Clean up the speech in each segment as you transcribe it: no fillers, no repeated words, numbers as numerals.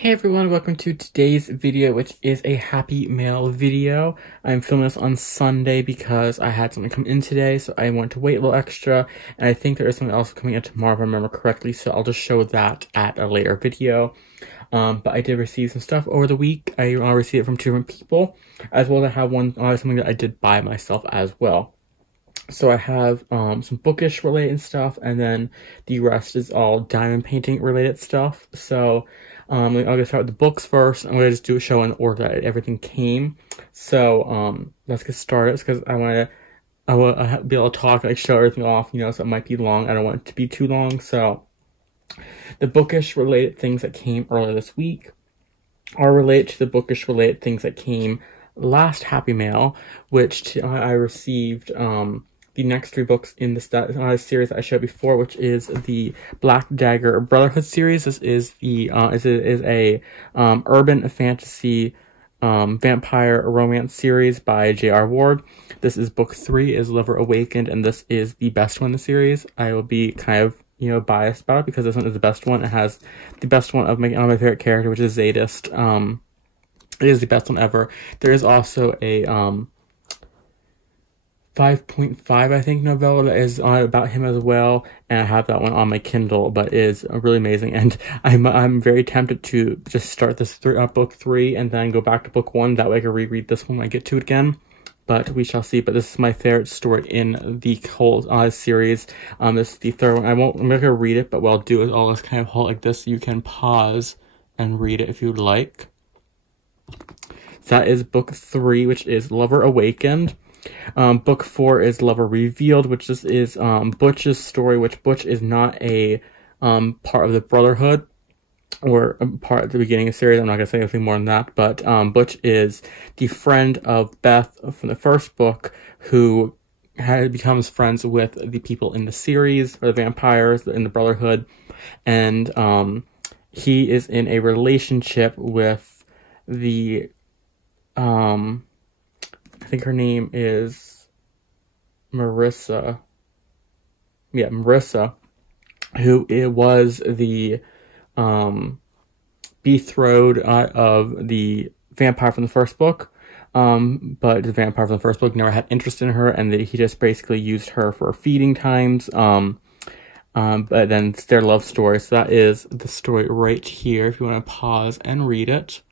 Hey everyone, welcome to today's video, which is a Happy Mail video. I'm filming this on Sunday because I had something come in today, so I want to wait a little extra, and I think there is something else coming in tomorrow if I remember correctly, so I'll just show that at a later video. But I did receive some stuff over the week. I received it from two different people, as well as I have something that I did buy myself as well. So I have some bookish related stuff, and then the rest is all diamond painting related stuff. So I'm gonna start with the books first. I'm gonna just do a show in order that everything came. So let's get started because I want to be able to talk, like show everything off, you know, so it might be long. I don't want it to be too long. So the bookish related things that came earlier this week are related to the bookish related things that came last Happy Mail, which I received the next three books in the series that I showed before, which is the Black Dagger Brotherhood series. This is the is a urban fantasy vampire romance series by J.R. Ward. This is book 3, is Lover Awakened, and this is the best one in the series. I will be kind of, you know, biased about it because this one is the best one. It has the best one of my favorite character, which is Zadist. It is the best one ever. There is also a 5.5, I think, novella that is about him as well, and I have that one on my Kindle, but it is really amazing, and I'm very tempted to just start this book 3 and then go back to book 1. That way I can reread this one when I get to it again, but we shall see. But this is my favorite story in the whole series. This is the third one. I'm not gonna read it, but what I'll do is I'll just kind of hold like this so you can pause and read it if you'd like. So that is book 3, which is Lover Awakened. Book 4 is Lover Revealed, which is Butch's story, which Butch is not a part of the Brotherhood, or a part at the beginning of the series. I'm not going to say anything more than that, but Butch is the friend of Beth from the first book, who becomes friends with the people in the series, or the vampires in the Brotherhood, and he is in a relationship with the I think her name is Marissa. Yeah, Marissa, who was the betrothed of the vampire from the first book. But the vampire from the first book never had interest in her, and he just basically used her for feeding times. But then it's their love story. So that is the story right here, if you want to pause and read it.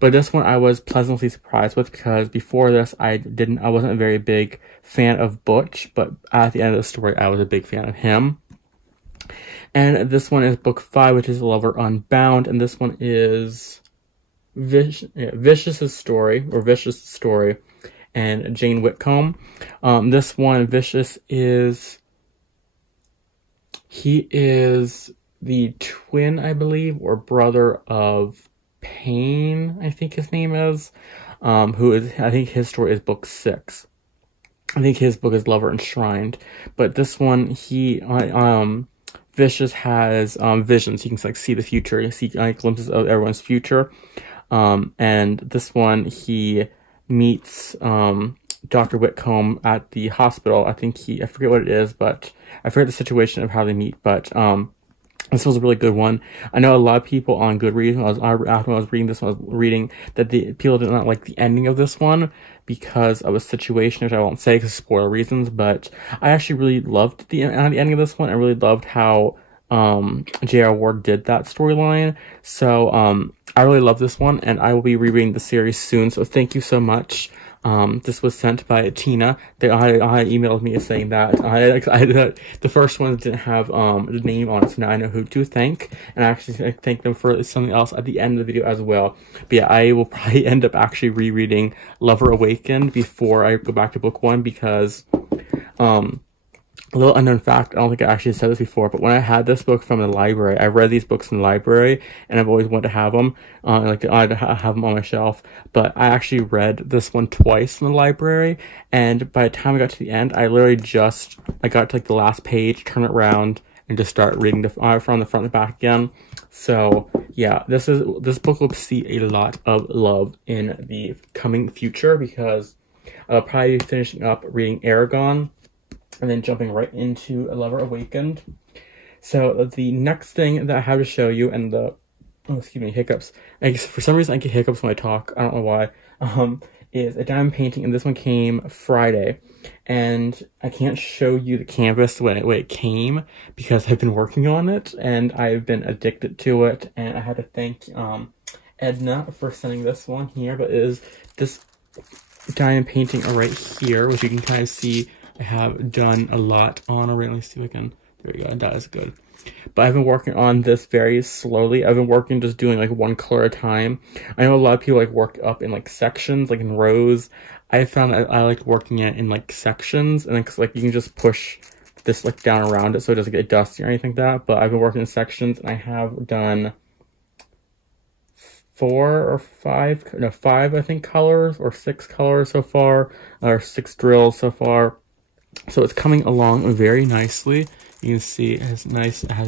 But this one I was pleasantly surprised with, because before this I wasn't a very big fan of Butch, but at the end of the story I was a big fan of him. And this one is book 5, which is Lover Unbound, and this one is Vicious's story, and Jane Whitcomb. This one, Vicious he is the twin, I believe, or brother of Pain, I think his name is, I think his story is book 6. I think his book is Lover Enshrined, but this one, Vicious has visions. He can like see the future, you see glimpses of everyone's future, and this one he meets Dr. Whitcomb at the hospital. I forget what it is, but I forget the situation of how they meet, but this was a really good one. I know a lot of people on Goodreads, after I was reading this one, I was reading that the people did not like the ending of this one because of a situation, which I won't say because of spoiler reasons, but I actually really loved the ending of this one. I really loved how J.R. Ward did that storyline. So I really love this one, and I will be rereading the series soon, so thank you so much. This was sent by Tina. They emailed me saying that the first one didn't have the name on it, so now I know who to thank, and I actually thank them for something else at the end of the video as well. But yeah, I will probably end up actually rereading Lover Awakened before I go back to book 1, because a little unknown fact, I don't think I actually said this before, but when I had this book from the library, I read these books in the library, and I've always wanted to have them, I'd have them on my shelf, but I actually read this one twice in the library, and by the time I got to the end, I literally I got to like the last page, turn it around, and just start reading from the front and back again. So yeah, this book will see a lot of love in the coming future, because I'll probably be finishing up reading Aragon, and then jumping right into A Lover Awakened. So the next thing that I have to show you, and the oh, excuse me, hiccups. I guess for some reason I get hiccups when I talk. I don't know why. Is a diamond painting, and this one came Friday. And I can't show you the canvas when it came because I've been working on it and I've been addicted to it. And I had to thank Edna for sending this one here, but it is this diamond painting right here, which you can kind of see I have done a lot on already. Let me see if I can, there we go, that is good. But I've been working on this very slowly. I've been working just doing like one color at a time. I know a lot of people like work up in like sections, like in rows. I found that I like working it in like sections, and then cause like you can just push this like down around it so it doesn't get dusty or anything like that. But I've been working in sections, and I have done 5 I think colors, or 6 colors so far, or 6 drills so far. So it's coming along very nicely. You can see it has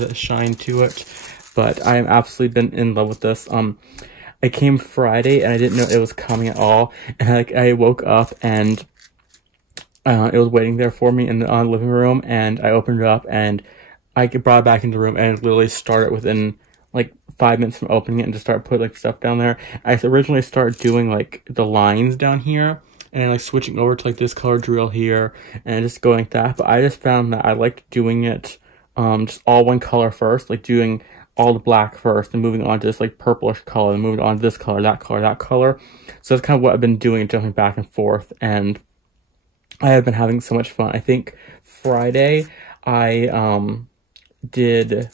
a shine to it, but I have absolutely been in love with this. I came Friday and I didn't know it was coming at all, and like I woke up and it was waiting there for me in the living room, and I opened it up and I brought it back into the room, and it literally started within like 5 minutes from opening it and just start putting like stuff down there. I originally started doing like the lines down here, and like switching over to like this color drill here and just going like that. But I just found that I liked doing it just all one color first, like doing all the black first and moving on to this like purplish color and moving on to this color, that color, that color. So that's kind of what I've been doing, jumping back and forth, and I have been having so much fun. I think Friday I did,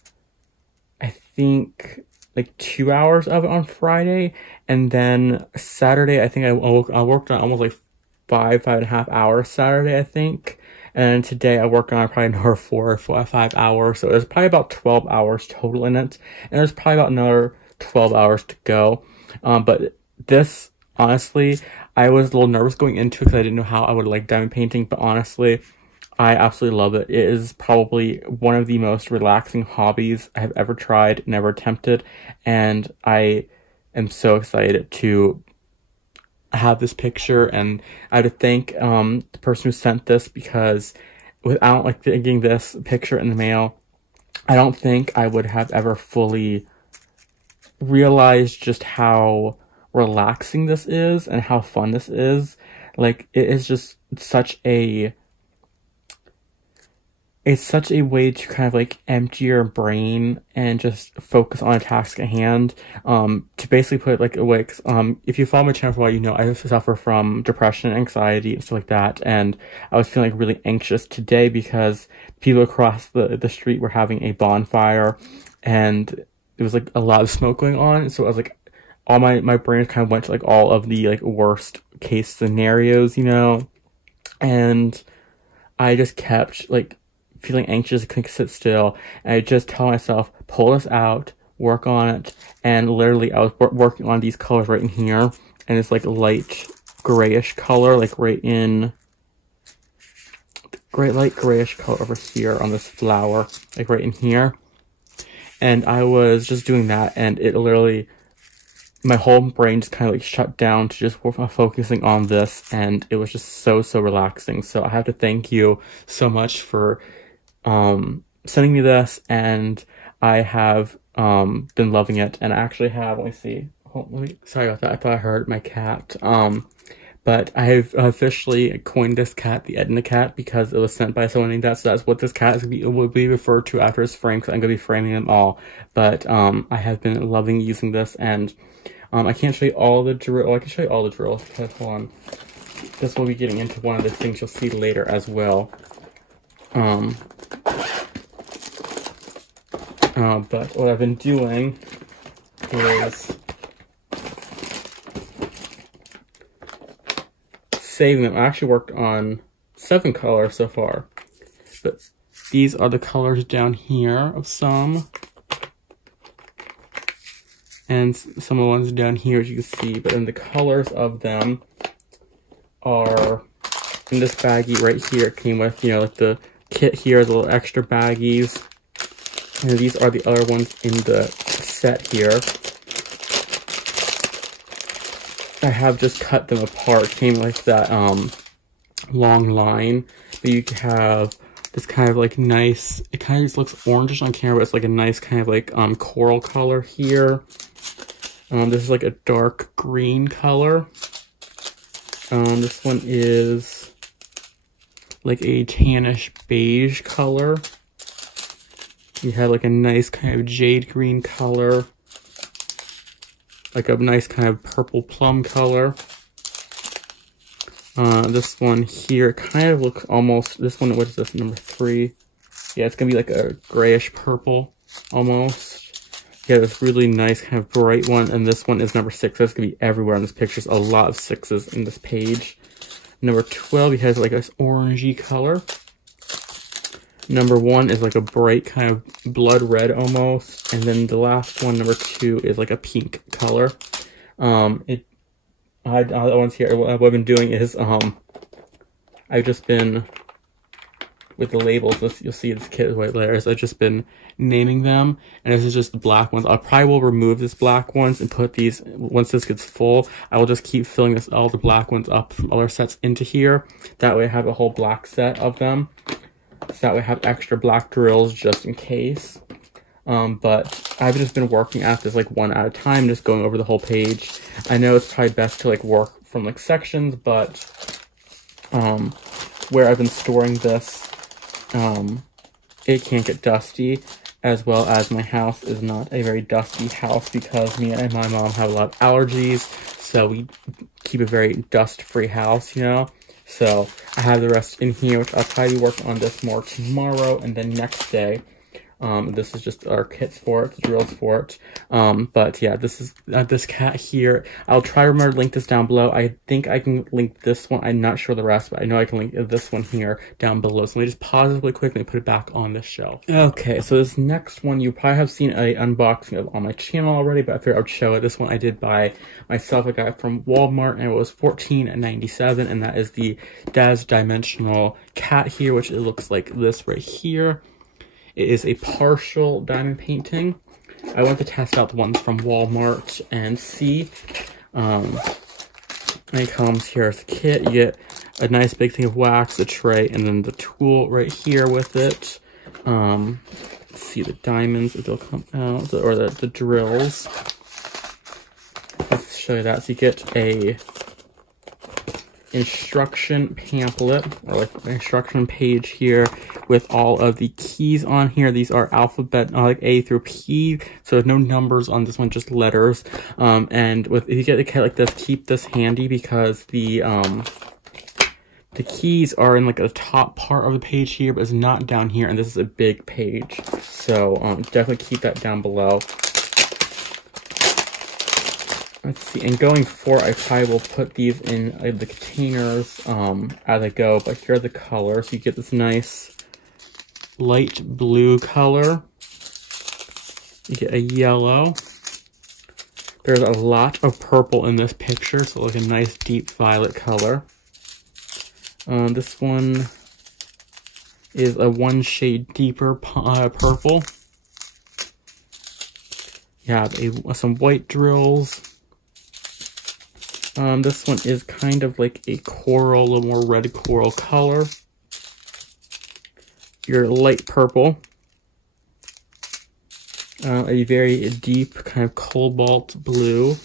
I think, like 2 hours of it on Friday, and then Saturday I think I worked on almost like 5.5 hours Saturday, I think, and today I worked on probably another 4 or 5 hours, so there's probably about 12 hours total in it, and there's probably about another 12 hours to go. But this, honestly, I was a little nervous going into it because I didn't know how I would like diamond painting, but honestly, I absolutely love it. It is probably one of the most relaxing hobbies I have ever tried and ever attempted, and I am so excited to have this picture, and I have to thank the person who sent this, because without like getting this picture in the mail, I don't think I would have ever fully realized just how relaxing this is and how fun this is. Like, it is just such a way to kind of like empty your brain and just focus on a task at hand. To basically put it like away, if you follow my channel for a while, you know I suffer from depression, anxiety, and stuff like that, and I was feeling like really anxious today because people across the street were having a bonfire, and it was like a lot of smoke going on, so I was like, all my brain kind of went to like all of the like worst case scenarios, you know, and I just kept like feeling anxious, I couldn't sit still, and I just tell myself, pull this out, work on it, and literally I was working on these colors right in here, and it's like light grayish color, like right in light grayish color over here on this flower, like right in here, and I was just doing that, and it literally, my whole brain just kind of like shut down to just focusing on this, and it was just so relaxing. So I have to thank you so much for sending me this, and I have been loving it, and I actually have, let me see, sorry about that, I thought I heard my cat, but I have officially coined this cat the Edna cat because it was sent by someone named that, so that's what this cat will be referred to after it's framed, because I'm going to be framing them all. But I have been loving using this, and I can't show you all the drills. Oh, I can show you all the drills, because hold on, this will be getting into one of the things you'll see later as well. But what I've been doing is saving them. I actually worked on 7 colors so far, but these are the colors down here of some, and some of the ones down here, as you can see, but then the colors of them are in this baggie right here. It came with, you know, like the kit here, the little extra baggies, and these are the other ones in the set here. I have just cut them apart. It came like that long line, but you can have this kind of like nice, it kind of just looks orangish on camera, but it's like a nice kind of like coral color here, This is like a dark green color. This one is like a tannish beige color. You have like a nice kind of jade green color. Like a nice kind of purple plum color. This one here kind of looks almost, this one, what is this, number 3? Yeah, it's gonna be like a grayish purple, almost. Yeah, this really nice kind of bright one, and this one is number 6. That's gonna be everywhere in this picture. There's a lot of 6s in this page. Number 12, he has like this orangey color. Number 1 is like a bright kind of blood red almost, and then the last one, number 2, is like a pink color. What I've been doing is, I've just been, with the labels, you'll see this kit white layers, I've just been naming them, and this is just the black ones. I probably will remove this black ones and put these, once this gets full, I will just keep filling all the black ones up from other sets into here. That way I have a whole black set of them. So that way I have extra black drills just in case. But I've just been working at this like one at a time, just going over the whole page. I know it's probably best to like work from like sections, but where I've been storing this, it can't get dusty, as well as my house is not a very dusty house because me and my mom have a lot of allergies, so we keep a very dust-free house, you know? So I have the rest in here, which I'll probably work on this more tomorrow, and then next day. This is just our kits for it, the drills for it. But yeah, this is this cat here. I'll try to remember to link this down below. I think I can link this one. I'm not sure the rest, but I know I can link this one here down below. So let me just pause it really quick and put it back on this shelf. Okay, so this next one you probably have seen a unboxing of on my channel already, but I figured I would show it. This one I did by myself. I got it from Walmart, and it was $14.97, and that is the Daz Dimensional cat here, which it looks like this right here. It is a partial diamond painting. I went to test out the ones from Walmart and see. And it comes here as a kit. You get a nice big thing of wax, a tray, and then the tool right here with it. Let's see the diamonds if they'll come out, or the drills. Let's show you that. So you get a instruction pamphlet, or like an instruction page here with all of the keys on here. These are alphabet, like A through P, so there's no numbers on this one, just letters. And if you get a kit like this, keep this handy because the keys are in like the top part of the page here, but it's not down here, and this is a big page. So definitely keep that down below. Let's see, and going forward, I probably will put these in the containers as I go, but here are the colors. You get this nice light blue color. You get a yellow. There's a lot of purple in this picture, so like a nice deep violet color. This one is a 1 shade deeper purple. You have some white drills. This one is kind of like a coral, a little more red coral color. Your light purple. A very deep kind of cobalt blue.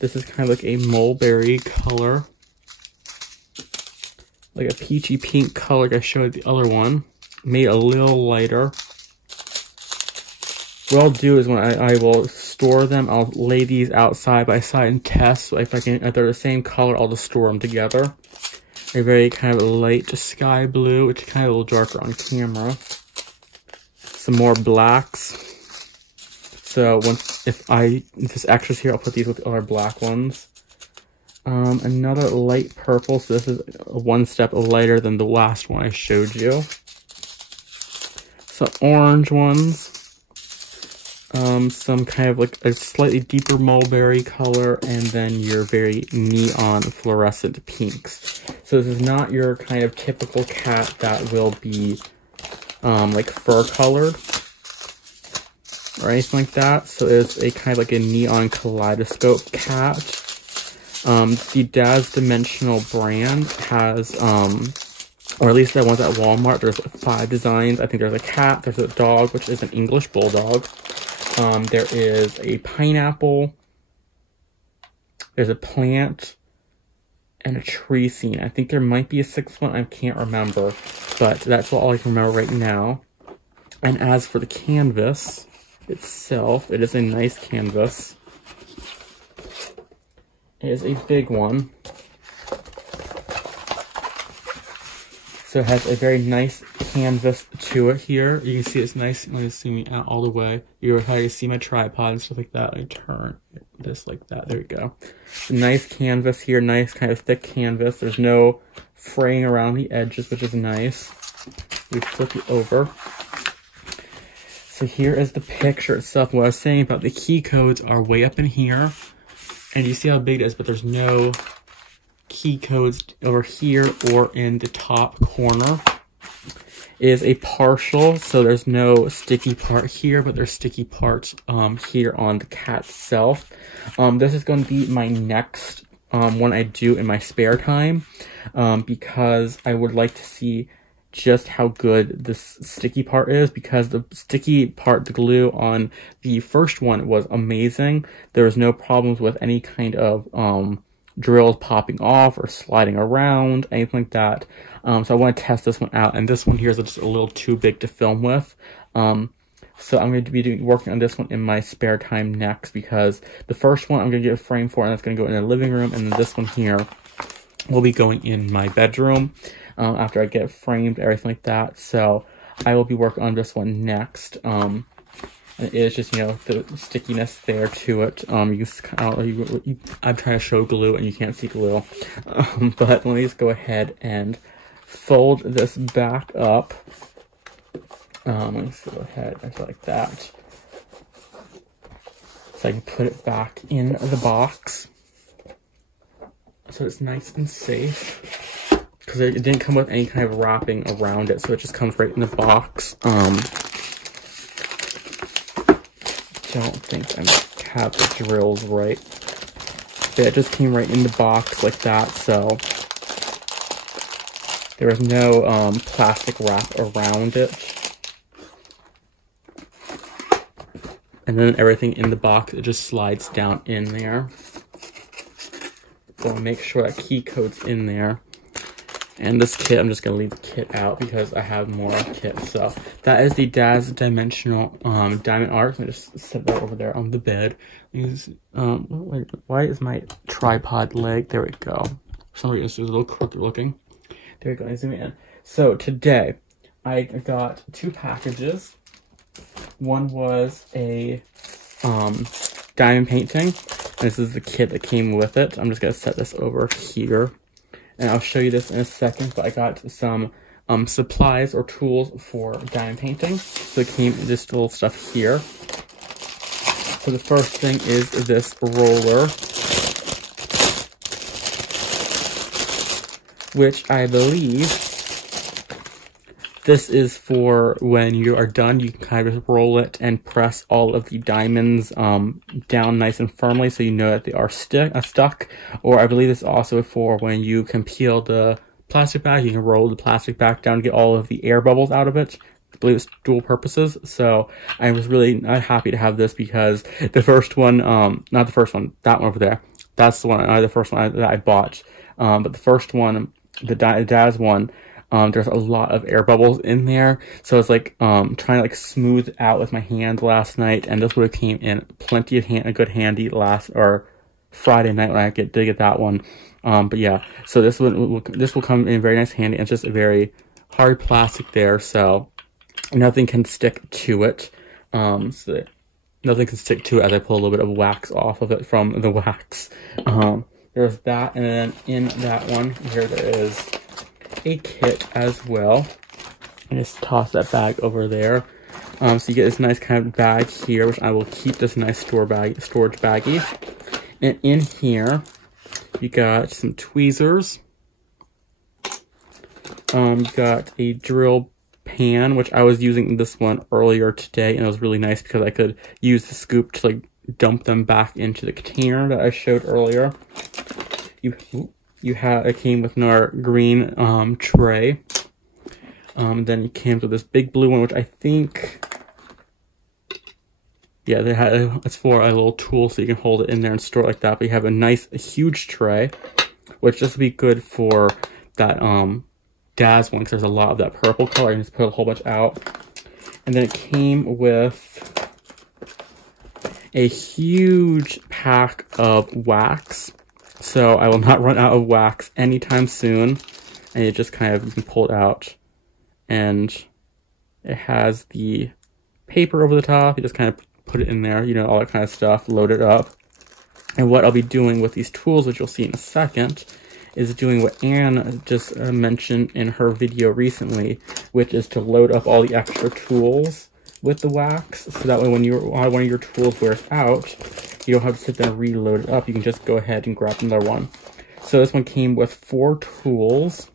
This is kind of like a mulberry color. Like a peachy pink color like I showed the other one. Made a little lighter. What I'll do is when I will store them, I'll lay these out side by side and test. So if they're the same color, I'll just store them together. A very kind of light sky blue, which is kind of a little darker on camera. Some more blacks. So if this extra's here, I'll put these with the other black ones. Another light purple. So this is 1 step lighter than the last one I showed you. Some orange ones. Some kind of like a slightly deeper mulberry color, and then your very neon fluorescent pinks. So this is not your kind of typical cat that will be like fur colored or anything like that. So it's a kind of like a neon kaleidoscope cat. The Daz Dimensional brand has or at least the ones at Walmart, there's 5 designs. I think there's a cat, there's a dog, which is an English bulldog. There is a pineapple, there's a plant, and a tree scene. I think there might be a sixth one, I can't remember, but that's all I can remember right now. And as for the canvas itself, it is a nice canvas. It is a big one. So it has a very nice canvas to it here. You can see it's nice. Let me zoom out all the way. You can see my tripod and stuff like that. I turn this like that. There we go. A nice canvas here. Nice kind of thick canvas. There's no fraying around the edges, which is nice. We flip it over. So here is the picture itself. What I was saying about the key codes are way up in here. And you see how big it is, but there's no key codes over here or in the top corner. It is a partial, so there's no sticky part here, but there's sticky parts here on the cat itself. This is going to be my next one I do in my spare time, because I would like to see just how good this sticky part is, because the sticky part, the glue on the first one was amazing. There was no problems with any kind of drills popping off or sliding around, anything like that. So I want to test this one out, and this one here is just a little too big to film with. So I'm going to be working on this one in my spare time next, because the first one I'm going to get a frame for, and that's going to go in the living room, and then this one here will be going in my bedroom after I get it framed, everything like that. So I will be working on this one next. And it is just, you know, the stickiness there to it. I'm trying to show glue and you can't see glue. But let me just go ahead and fold this back up. Let me just go ahead and like that. So I can put it back in the box. So it's nice and safe. Because it didn't come with any kind of wrapping around it, so it just comes right in the box. Don't think I have the drills right. But it just came right in the box like that, so there was no plastic wrap around it. And then everything in the box, it just slides down in there. So make sure that key code's in there. And this kit, I'm just going to leave the kit out because I have more kits. So that is the Daz Dimensional Diamond Art. So I just set that over there on the bed. Wait, why is my tripod leg? There we go. For some reason, it's a little crooked looking. There we go. I zoom in. So today, I got 2 packages. One was a diamond painting. This is the kit that came with it. I'm just going to set this over here. And I'll show you this in a second, but I got some supplies or tools for diamond painting. So it came this little stuff here. So the first thing is this roller, which I believe this is for when you are done, you can kind of just roll it and press all of the diamonds down nice and firmly so you know that they are stuck. Or I believe this is also for when you can peel the plastic bag, you can roll the plastic back down to get all of the air bubbles out of it. I believe it's dual purposes. So I was really happy to have this because the first one, not the first one, that one over there, that's the one, the first one that I bought. But the first one, the Daz one, there's a lot of air bubbles in there, so it's like trying to like smooth out with my hand last night, and this would have came in plenty of a good handy Friday night when I did get that one. But yeah, so this will come in very nice handy. It's just a very hard plastic there, so nothing can stick to it. So nothing can stick to it as I pull a little bit of wax off of it from the wax. There's that, and then in that one here there is a kit as well. And just toss that bag over there. So you get this nice kind of bag here, which I will keep this nice storage baggie. And in here, you got some tweezers. You got a drill pan, which I was using this one earlier today, and it was really nice because I could use the scoop to like dump them back into the container that I showed earlier. It came with our green tray. Then it came with this big blue one, which I think yeah, it's for a little tool so you can hold it in there and store it like that. But you have a nice, huge tray, which just would be good for that Daz one, because there's a lot of that purple color. You can just put a whole bunch out. And then it came with a huge pack of wax. So I will not run out of wax anytime soon. And it just kind of, you can pull it out. And it has the paper over the top. You just kind of put it in there, you know, all that kind of stuff, load it up. And what I'll be doing with these tools, which you'll see in a second, is doing what Anne just mentioned in her video recently, which is to load up all the extra tools with the wax. So that way when one of your tools wears out, you don't have to sit there and reload it up. You can just go ahead and grab another one. So this one came with 4 tools.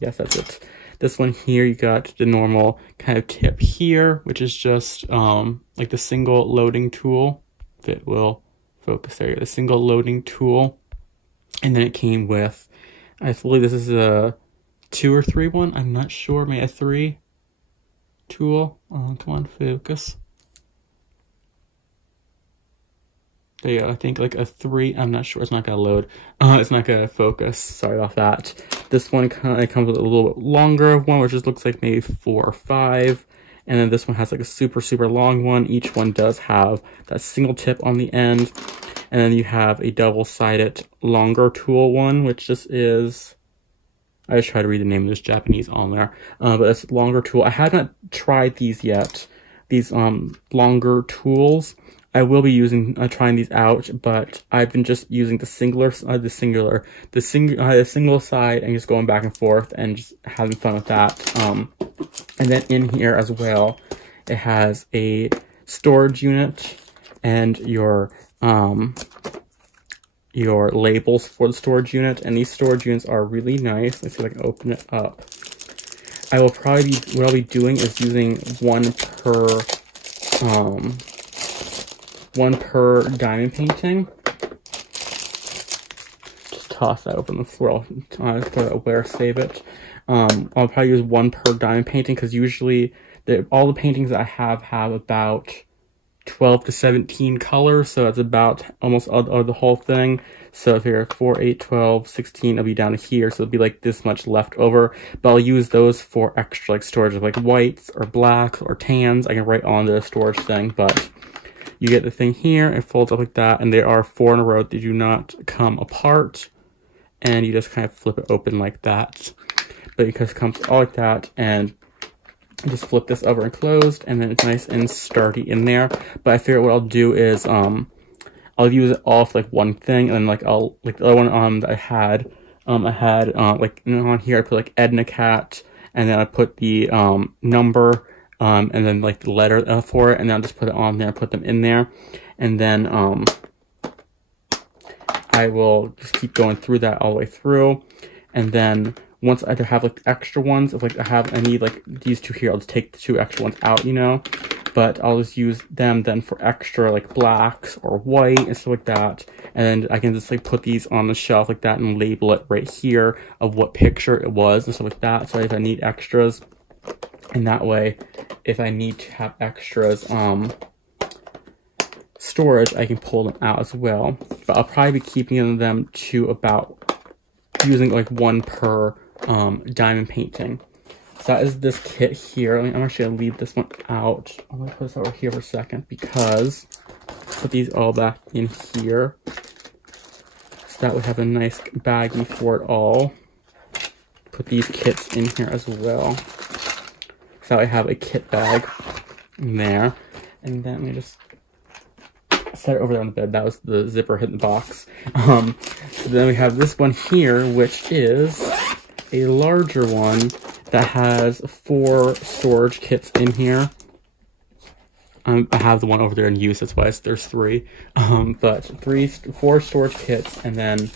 Yes, that's it. This one here, you got the normal kind of tip here, which is just like the single loading tool. If it will focus there, the single loading tool. And then it came with, I believe this is a 2 or 3 one. I'm not sure, maybe a 3 tool. Come on, focus. There you go. I think like a 3. I'm not sure. It's not gonna load. It's not gonna focus. Sorry about that. This one kind of comes with a little bit longer one, which just looks like maybe 4 or 5. And then this one has like a super, super long one. Each one does have that single tip on the end. And then you have a double-sided longer tool one, which just is, I just try to read the name of this Japanese on there. But it's longer tool. I haven't tried these yet. These longer tools. I will be trying these out, but I've been just using the single side and just going back and forth and just having fun with that. And then in here as well, it has a storage unit and your labels for the storage unit, and these storage units are really nice. Let's see if I can open it up. What I'll be doing is using one per diamond painting. Just toss that open the floor. I'll put it away or save it. I'll probably use 1 per diamond painting, because usually all the paintings that I have about 12 to 17 colors, so it's about almost the whole thing. So if you're 4, 8, 12, 16, it'll be down to here, so it'll be like this much left over. But I'll use those for extra like storage of like whites or blacks or tans. I can write on the storage thing, but you get the thing here, it folds up like that, and there are 4 in a row that do not come apart, and you just kind of flip it open like that. But because it comes all like that, and just flip this over and closed, and then it's nice and sturdy in there. But I figure what I'll do is I'll use it all for like one thing, and then like the other one that I had like on here I put like Edna Cat, and then I put the number and then like the letter for it, and then I'll just put it on there, put them in there, and then I will just keep going through that all the way through. And then once I have like extra ones, if like I need like these 2 here, I'll just take the 2 extra ones out, you know. But I'll just use them then for extra like blacks or white and stuff like that. And then I can just like put these on the shelf like that and label it right here of what picture it was and stuff like that. So if I need extras, and that way, if I need to have extras storage, I can pull them out as well. But I'll probably be keeping them to about using like 1 per diamond painting. So that is this kit here. I'm actually gonna leave this one out. I'm gonna put this over here for a second, because put these all back in here, so that we have a nice baggie for it all. Put these kits in here as well, so I have a kit bag in there. And then let me just set it over there on the bed. That was the zipper hitting the box. So then we have this one here, which is a larger one that has 4 storage kits in here. I have the one over there in use, that's why there's 3. But 4 storage kits, and then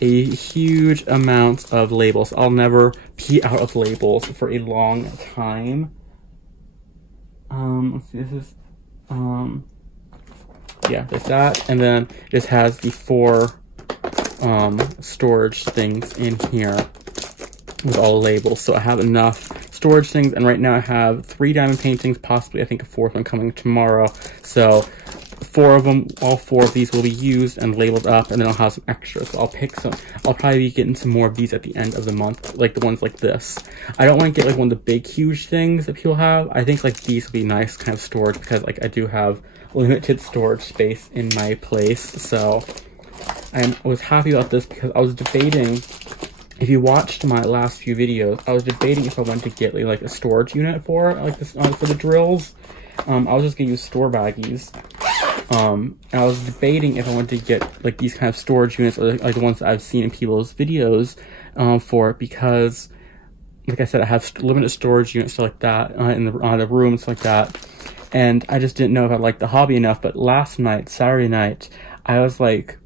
a huge amount of labels. I'll never be out of labels for a long time. Let's see, this is, yeah, there's that, and then this has the 4 storage things in here with all the labels. So I have enough storage things, and right now I have 3 diamond paintings, possibly I think a 4th one coming tomorrow. So 4 of them, all 4 of these will be used and labeled up, and then I'll have some extras. So I'll pick some. I'll probably be getting some more of these at the end of the month, like the ones like this. I don't want to get like one of the big, huge things that people have. I think like these would be nice kind of storage, because like I do have limited storage space in my place. So I was happy about this because I was debating. If you watched my last few videos, I was debating if I wanted to get like a storage unit for like this for the drills. I was just gonna use store baggies. And I was debating if I wanted to get like these kind of storage units, or like the ones that I've seen in people's videos for it, because like I said, I have limited storage units, stuff like that, in the room, stuff like that. And I just didn't know if I liked the hobby enough. But last night, Saturday night, I was like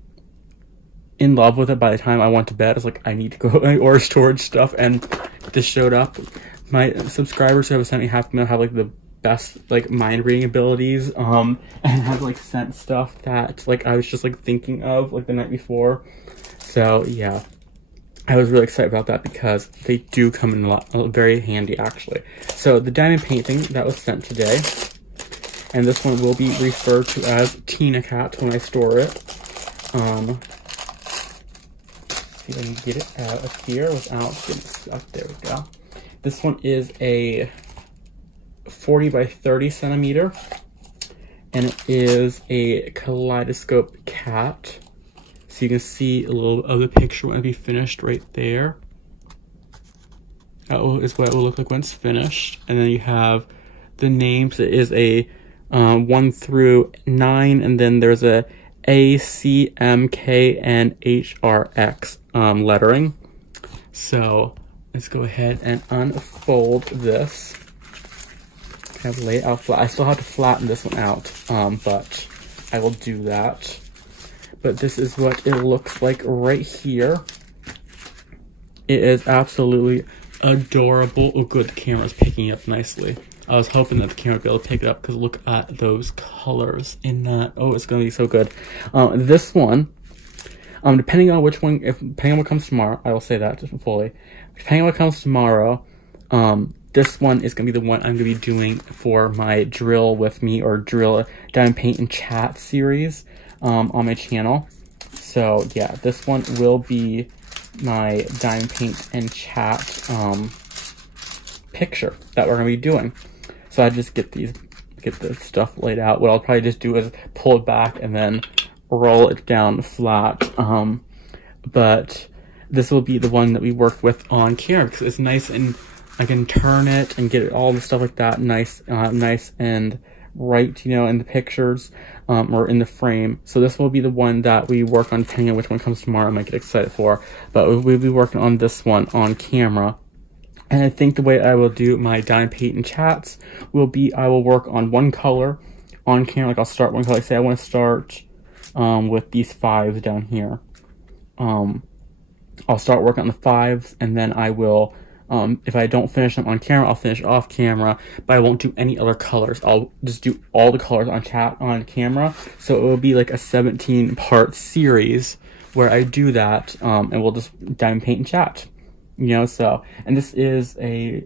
in love with it. By the time I went to bed, I was like, I need to go order storage stuff, and this showed up. My subscribers who have sent me half have like the best like mind reading abilities, and have like sent stuff that like I was just like thinking of like the night before. So yeah, I was really excited about that because they do come in a lot, very handy actually. So the diamond painting that was sent today, and this one will be referred to as Tina Cat when I store it. See if I can get it out of here without getting stuck. There we go. This one is a 40 by 30 centimeter, and it is a Kaleidoscope cat. So you can see a little of the picture when it be finished right there. That is what it will look like when it's finished. And then you have the names. It is a 1 through 9, and then there's a A, C, M, K, and H, R, X lettering. So let's go ahead and unfold this. Kind of lay it out flat. I still have to flatten this one out, but I will do that. But this is what it looks like right here. It is absolutely adorable. Oh, good, the camera's picking it up nicely. I was hoping that the camera would be able to pick it up, because look at those colors in that. Oh, it's going to be so good. This one, depending on which one, depending on what comes tomorrow, I will say that just fully. Depending on what comes tomorrow, this one is going to be the one I'm going to be doing for my Drill With Me, or Drill Diamond Paint and Chat series on my channel. So yeah, this one will be my Diamond Paint and Chat picture that we're going to be doing. So I just get the stuff laid out. What I'll probably just do is pull it back and then roll it down flat. But this will be the one that we work with on camera, because it's nice, and I can turn it and get all the stuff like that nice and right, you know, in the pictures, or in the frame. So this will be the one that we work on, depending on which one comes tomorrow. I might get excited for, but we'll be working on this one on camera. And I think the way I will do my Diamond Paint and Chats will be, I will work on one color on camera. Like I'll start one color. Like say I want to start with these 5s down here. I'll start working on the 5s, and then I will, if I don't finish them on camera, I'll finish off camera, but I won't do any other colors. I'll just do all the colors on camera. So it will be like a 17-part series where I do that, and we'll just diamond paint and chat, you know. So, and this is a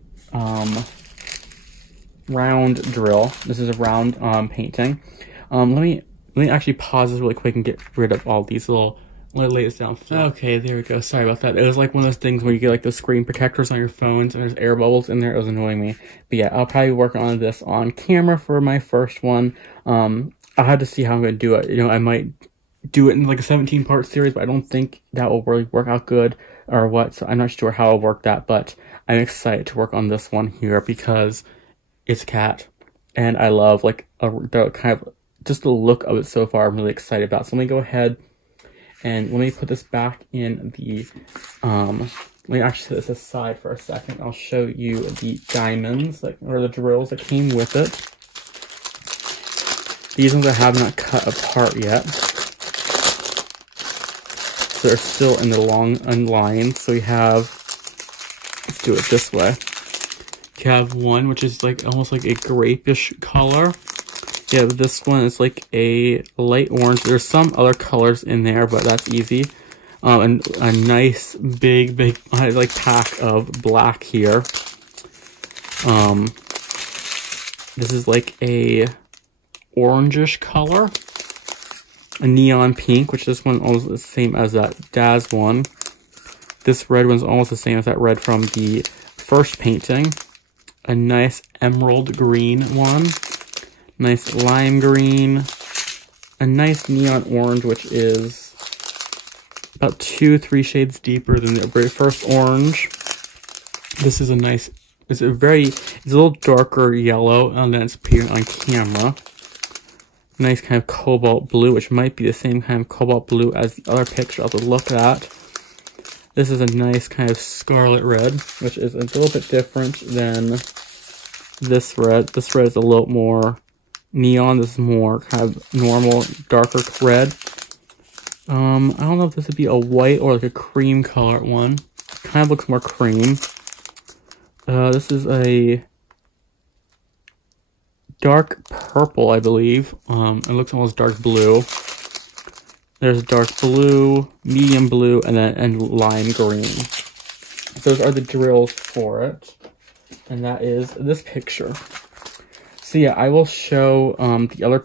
round drill. This is a round painting. Let me actually pause this really quick and get rid of all these little. Let me lay this down. Okay, there we go. Sorry about that. It was like one of those things where you get like those screen protectors on your phones and there's air bubbles in there. It was annoying me. But yeah, I'll probably work on this on camera for my first one. I'll have to see how I'm going to do it. You know, I might do it in like a 17-part series, but I don't think that will really work out good or what. So I'm not sure how I'll work that, but I'm excited to work on this one here because it's a cat and I love like the kind of just the look of it so far. I'm really excited about. So let me go ahead and let me put this back in the, let me actually set this aside for a second. I'll show you the diamonds, like, or the drills that came with it. These ones I have not cut apart yet. So they're still in the long lines. So we have, let's do it this way. You have one, which is like almost like a grapish color. Yeah, but this one is like a light orange. There's some other colors in there, but that's easy. And a nice big like pack of black here. This is like a orangish color. a neon pink, which this one almost the same as that Daz one. This red one's almost the same as that red from the first painting. A nice emerald green one. Nice lime green. A nice neon orange, which is about 2-3 shades deeper than the very first orange. This is a nice, it's a little darker yellow than it's appearing on camera. Nice kind of cobalt blue, which might be the same kind of cobalt blue as the other picture I'll have to look at. This is a nice kind of scarlet red, which is a little bit different than this red. This red is a little more neon. This is more kind of normal, darker red. I don't know if this would be a white or like a cream color one. Kind of looks more cream. This is a dark purple, I believe. It looks almost dark blue. There's dark blue, medium blue, and lime green. Those are the drills for it. And that is this picture. So yeah, I will show the other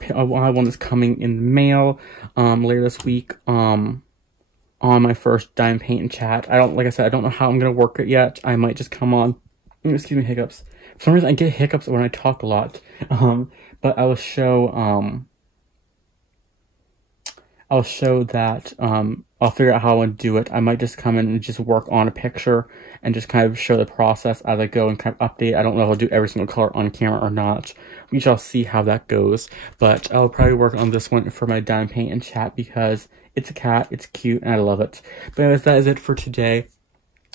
one that's coming in the mail later this week on my first Dime Paint and Chat. Like I said, I don't know how I'm gonna work it yet. I might just come on. Excuse me, hiccups. For some reason, I get hiccups when I talk a lot. But I will show that I'll figure out how I want to do it. I might just come in and just work on a picture and just kind of show the process as I go and kind of update. I don't know if I'll do every single color on camera or not. We shall see how that goes. But I'll probably work on this one for my Dime Paint and Chat because it's a cat, it's cute, and I love it. But anyways, that is it for today.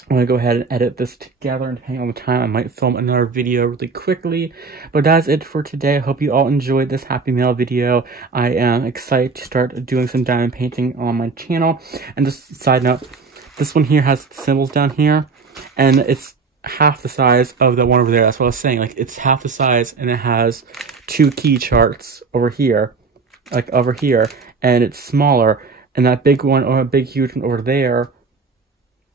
I'm going to go ahead and edit this together, and depending on the time, I might film another video really quickly. But that's it for today. I hope you all enjoyed this Happy Mail video. I am excited to start doing some diamond painting on my channel. And just a side note, this one here has symbols down here, and it's half the size of the one over there. That's what I was saying. Like, it's half the size, and it has 2 key charts over here, like over here, and it's smaller. And that big one, or a big huge one over there,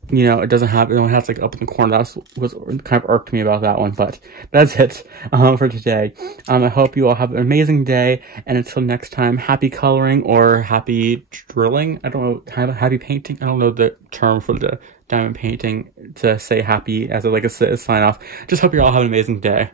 you know, it only has like up in the corner. That was kind of irked me about that one, but that's it for today. I hope you all have an amazing day, and until next time, happy coloring or happy drilling. I don't know, happy painting. I don't know the term for the diamond painting to say happy as a sign off. Just hope you all have an amazing day.